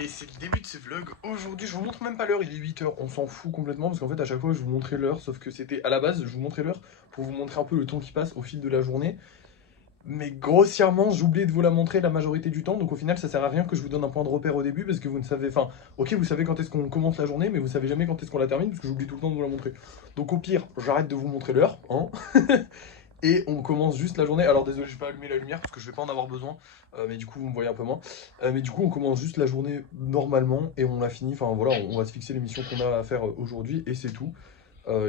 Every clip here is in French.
Et c'est le début de ce vlog. Aujourd'hui, je vous montre même pas l'heure, il est 8h. On s'en fout complètement parce qu'en fait, à chaque fois, je vous montrais l'heure. Sauf que c'était à la base, je vous montrais l'heure pour vous montrer un peu le temps qui passe au fil de la journée. Mais grossièrement, j'oublie de vous la montrer la majorité du temps. Donc au final, ça sert à rien que je vous donne un point de repère au début parce que vous ne savez. Enfin, ok, vous savez quand est-ce qu'on commence la journée, mais vous savez jamais quand est-ce qu'on la termine parce que j'oublie tout le temps de vous la montrer. Donc au pire, j'arrête de vous montrer l'heure. Hein. Et on commence juste la journée. Alors désolé, j'ai pas allumé la lumière parce que je vais pas en avoir besoin. Mais du coup, vous me voyez un peu moins. Mais du coup, on commence juste la journée normalement et on la finit. Enfin voilà, on va se fixer l'émission qu'on a à faire aujourd'hui et c'est tout.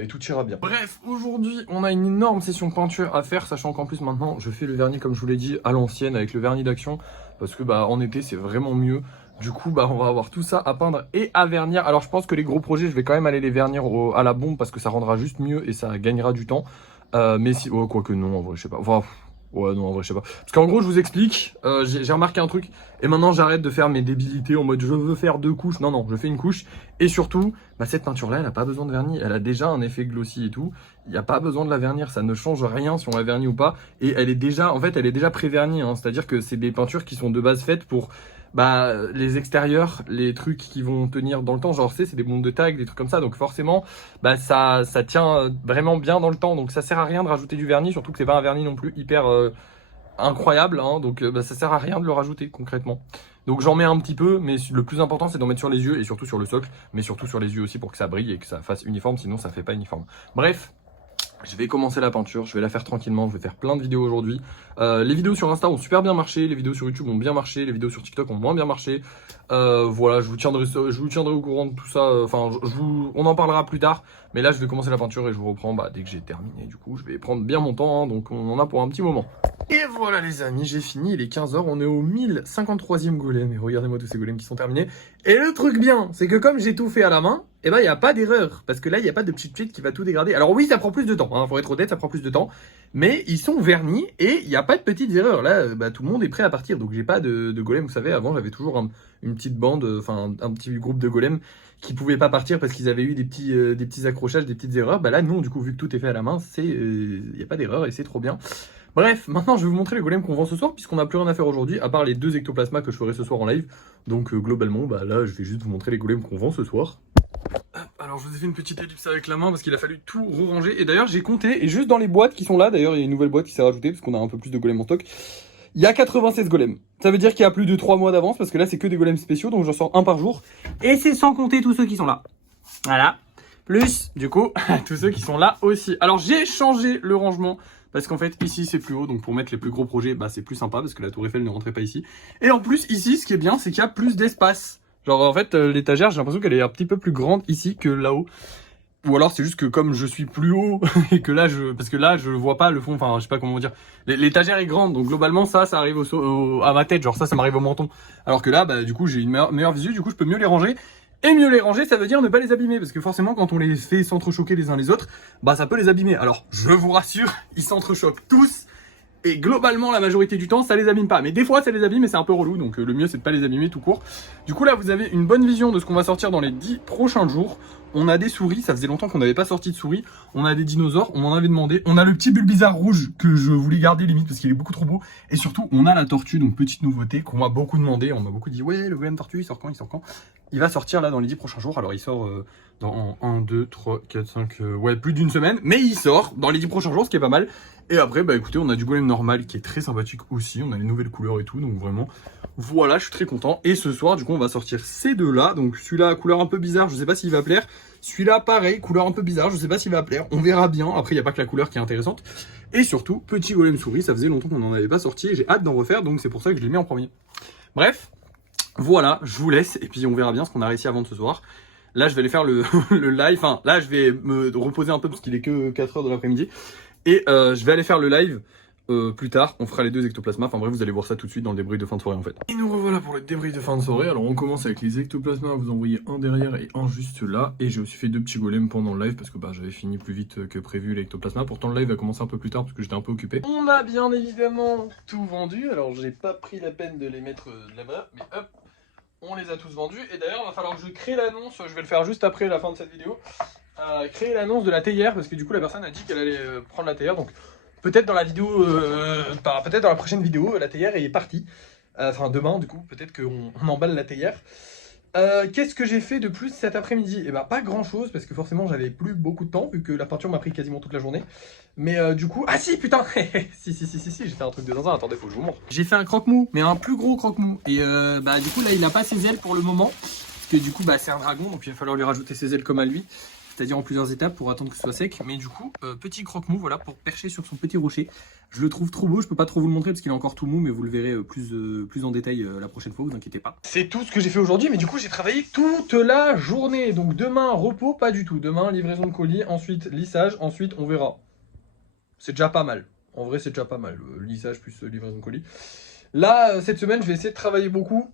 Et tout ira bien. Bref, aujourd'hui, on a une énorme session peinture à faire, sachant qu'en plus maintenant, je fais le vernis comme je vous l'ai dit à l'ancienne avec le vernis d'action parce que bah en été, c'est vraiment mieux. Du coup, bah on va avoir tout ça à peindre et à vernir. Alors je pense que les gros projets, je vais quand même aller les vernir à la bombe parce que ça rendra juste mieux et ça gagnera du temps. Mais si, oh, quoique non, en vrai, je sais pas. Enfin, ouais, non, en vrai, je sais pas. Parce qu'en gros, je vous explique, j'ai remarqué un truc, et maintenant j'arrête de faire mes débilités en mode je veux faire 2 couches. Non, non, je fais une couche. Et surtout, bah, cette peinture-là, elle a pas besoin de vernis. Elle a déjà un effet glossy et tout. Il n'y a pas besoin de la vernir. Ça ne change rien si on la vernit ou pas. Et elle est déjà, en fait, elle est déjà pré-vernie. Hein. C'est-à-dire que c'est des peintures qui sont de base faites pour bah, les extérieurs, les trucs qui vont tenir dans le temps. Genre, c'est des bombes de tag, des trucs comme ça. Donc forcément, bah ça tient vraiment bien dans le temps, donc ça sert à rien de rajouter du vernis, surtout que c'est pas un vernis non plus hyper incroyable, hein, donc bah, ça sert à rien de le rajouter concrètement. Donc j'en mets un petit peu, mais le plus important c'est d'en mettre sur les yeux et surtout sur le socle, mais surtout sur les yeux aussi pour que ça brille et que ça fasse uniforme, sinon ça fait pas uniforme. Bref. Je vais commencer la peinture, je vais la faire tranquillement, je vais faire plein de vidéos aujourd'hui. Les vidéos sur Insta ont super bien marché, les vidéos sur YouTube ont bien marché, les vidéos sur TikTok ont moins bien marché. Voilà, je vous tiendrai au courant de tout ça. Enfin, on en parlera plus tard. Mais là, je vais commencer la peinture et je vous reprends bah, dès que j'ai terminé. Du coup, je vais prendre bien mon temps, hein, donc on en a pour un petit moment. Et voilà les amis, j'ai fini, il est 15h, on est au 1053e golem. Et regardez-moi tous ces golems qui sont terminés. Et le truc bien, c'est que comme j'ai tout fait à la main, et ben il n'y a pas d'erreur. Parce que là, il n'y a pas de petite cheat qui va tout dégrader. Alors oui, ça prend plus de temps, hein, faut être honnête, ça prend plus de temps. Mais ils sont vernis et il n'y a pas de petites erreurs. Là, bah, tout le monde est prêt à partir. Donc j'ai pas de golem, vous savez, avant j'avais toujours une petite bande, enfin un petit groupe de golems qui pouvaient pas partir parce qu'ils avaient eu des petits accrochages, des petites erreurs. Bah là, non, du coup, vu que tout est fait à la main, il n'y a pas d'erreur et c'est trop bien. Bref, maintenant je vais vous montrer les golems qu'on vend ce soir puisqu'on n'a plus rien à faire aujourd'hui à part les 2 ectoplasmas que je ferai ce soir en live. Donc globalement, bah là je vais juste vous montrer les golems qu'on vend ce soir. Alors je vous ai fait une petite ellipse avec la main parce qu'il a fallu tout ranger. Et d'ailleurs j'ai compté, et juste dans les boîtes qui sont là, d'ailleurs il y a une nouvelle boîte qui s'est rajoutée parce qu'on a un peu plus de golems en stock. Il y a 96 golems. Ça veut dire qu'il y a plus de 3 mois d'avance parce que là c'est que des golems spéciaux, donc j'en sors un par jour. Et c'est sans compter tous ceux qui sont là. Voilà. Plus, du coup, tous ceux qui sont là aussi. Alors j'ai changé le rangement. Parce qu'en fait, ici, c'est plus haut. Donc, pour mettre les plus gros projets, bah, c'est plus sympa. Parce que la tour Eiffel ne rentrait pas ici. Et en plus, ici, ce qui est bien, c'est qu'il y a plus d'espace. Genre, en fait, l'étagère, j'ai l'impression qu'elle est un petit peu plus grande ici que là-haut. Ou alors, c'est juste que comme je suis plus haut, et que là, parce que là, je vois pas le fond. Enfin, je sais pas comment vous dire. L'étagère est grande. Donc, globalement, ça arrive à ma tête. Genre, ça m'arrive au menton. Alors que là, bah, du coup, j'ai une meilleure visu. Du coup, je peux mieux les ranger. Et mieux les ranger, ça veut dire ne pas les abîmer. Parce que forcément, quand on les fait s'entrechoquer les uns les autres, bah ça peut les abîmer. Alors, je vous rassure, ils s'entrechoquent tous. Et globalement, la majorité du temps, ça les abîme pas. Mais des fois, ça les abîme et c'est un peu relou. Donc le mieux, c'est de pas les abîmer tout court. Du coup, là, vous avez une bonne vision de ce qu'on va sortir dans les 10 prochains jours. On a des souris, ça faisait longtemps qu'on n'avait pas sorti de souris. On a des dinosaures, on m'en avait demandé. On a le petit Bulbizarre rouge que je voulais garder limite parce qu'il est beaucoup trop beau. Et surtout, on a la tortue, donc petite nouveauté qu'on m'a beaucoup demandé. On m'a beaucoup dit, ouais, le golem tortue, il sort quand, il sort quand? Il va sortir là dans les 10 prochains jours. Alors il sort dans 1, 2, 3, 4, 5, ouais, plus d'une semaine. Mais il sort dans les 10 prochains jours, ce qui est pas mal. Et après, bah écoutez, on a du golem normal qui est très sympathique aussi. On a les nouvelles couleurs et tout, donc vraiment, voilà, je suis très content. Et ce soir, du coup, on va sortir ces deux-là. Donc celui-là, couleur un peu bizarre, je sais pas s'il va plaire. Celui-là, pareil, couleur un peu bizarre, je sais pas s'il va plaire. On verra bien. Après, il n'y a pas que la couleur qui est intéressante. Et surtout, petit golem souris, ça faisait longtemps qu'on n'en avait pas sorti. Et j'ai hâte d'en refaire, donc c'est pour ça que je l'ai mis en premier. Bref, voilà, je vous laisse. Et puis, on verra bien ce qu'on a réussi à vendre ce soir. Là, je vais aller faire le live. Enfin, là, je vais me reposer un peu parce qu'il est que 4h de l'après-midi. Et je vais aller faire le live plus tard. On fera les 2 ectoplasmas. Enfin bref, vous allez voir ça tout de suite dans le débrief de fin de soirée en fait. Et nous revoilà pour le débrief de fin de soirée. Alors on commence avec les ectoplasmas. Vous en voyez un derrière et un juste là. Et j'ai aussi fait 2 petits golems pendant le live parce que bah, j'avais fini plus vite que prévu l'ectoplasma. Pourtant le live a commencé un peu plus tard parce que j'étais un peu occupé. On a bien évidemment tout vendu. Alors j'ai pas pris la peine de les mettre là-bas. Mais hop, on les a tous vendus. Et d'ailleurs, il va falloir que je crée l'annonce. Je vais le faire juste après la fin de cette vidéo. Créer l'annonce de la théière parce que du coup la personne a dit qu'elle allait prendre la théière, donc peut-être dans la vidéo, peut-être dans la prochaine vidéo la théière est partie. Enfin, demain, du coup, peut-être qu'on emballe la théière. Qu'est-ce que j'ai fait de plus cet après-midi? Eh ben, pas grand-chose, parce que forcément, j'avais plus beaucoup de temps, vu que la peinture m'a pris quasiment toute la journée. Mais du coup... Ah si, putain si, j'ai fait un truc de zinzin, attendez, faut que je vous montre. J'ai fait un croque-mou, mais un plus gros croque-mou. Et bah du coup, là, il a pas ses ailes pour le moment, parce que du coup, bah c'est un dragon, donc il va falloir lui rajouter ses ailes comme à lui. C'est-à-dire en plusieurs étapes pour attendre que ce soit sec. Mais du coup, petit croque-mou, voilà, pour percher sur son petit rocher. Je le trouve trop beau, je peux pas trop vous le montrer parce qu'il est encore tout mou, mais vous le verrez plus en détail la prochaine fois, vous inquiétez pas. C'est tout ce que j'ai fait aujourd'hui, mais du coup j'ai travaillé toute la journée. Donc demain, repos, pas du tout. Demain, livraison de colis, ensuite lissage, ensuite on verra. C'est déjà pas mal. En vrai, c'est déjà pas mal. Lissage plus livraison de colis. Là, cette semaine, je vais essayer de travailler beaucoup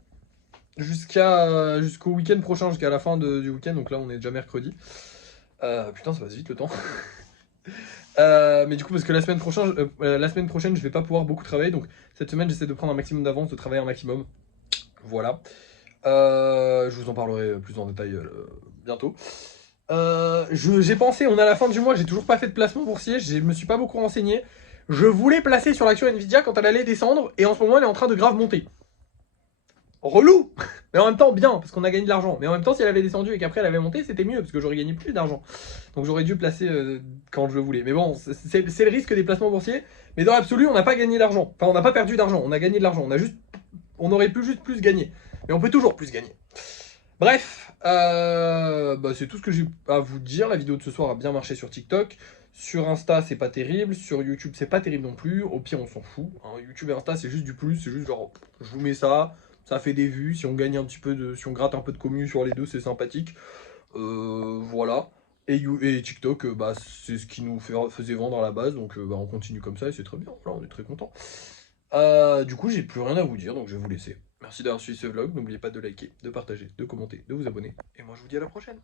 jusqu'au week-end prochain, jusqu'à la fin du week-end. Donc là, on est déjà mercredi. Putain, ça passe vite le temps. Mais du coup, parce que la semaine prochaine, je vais pas pouvoir beaucoup travailler. Donc cette semaine, j'essaie de prendre un maximum d'avance, de travailler un maximum. Voilà. Je vous en parlerai plus en détail bientôt. J'ai pensé, on est à la fin du mois, j'ai toujours pas fait de placement boursier, je me suis pas beaucoup renseigné. Je voulais placer sur l'action Nvidia quand elle allait descendre, et en ce moment elle est en train de grave monter. Relou. Mais en même temps bien, parce qu'on a gagné de l'argent. Mais en même temps, si elle avait descendu et qu'après elle avait monté, c'était mieux, parce que j'aurais gagné plus d'argent. Donc j'aurais dû placer quand je le voulais. Mais bon, c'est le risque des placements boursiers. Mais dans l'absolu, on n'a pas gagné d'argent. Enfin, on n'a pas perdu d'argent, on a gagné de l'argent. On aurait pu juste plus gagner. Mais on peut toujours plus gagner. Bref, bah c'est tout ce que j'ai à vous dire. La vidéo de ce soir a bien marché sur TikTok. Sur Insta, c'est pas terrible. Sur YouTube, c'est pas terrible non plus. Au pire, on s'en fout. Hein. YouTube et Insta, c'est juste du plus. C'est juste genre, je vous mets ça. Ça fait des vues. Si on gagne un petit peu si on gratte un peu de commu sur les deux, c'est sympathique. Voilà. Et TikTok, bah, c'est ce qui nous faisait vendre à la base. Donc, bah, on continue comme ça et c'est très bien. Voilà, on est très content. Du coup, j'ai plus rien à vous dire. Donc, je vais vous laisser. Merci d'avoir suivi ce vlog. N'oubliez pas de liker, de partager, de commenter, de vous abonner. Et moi, je vous dis à la prochaine.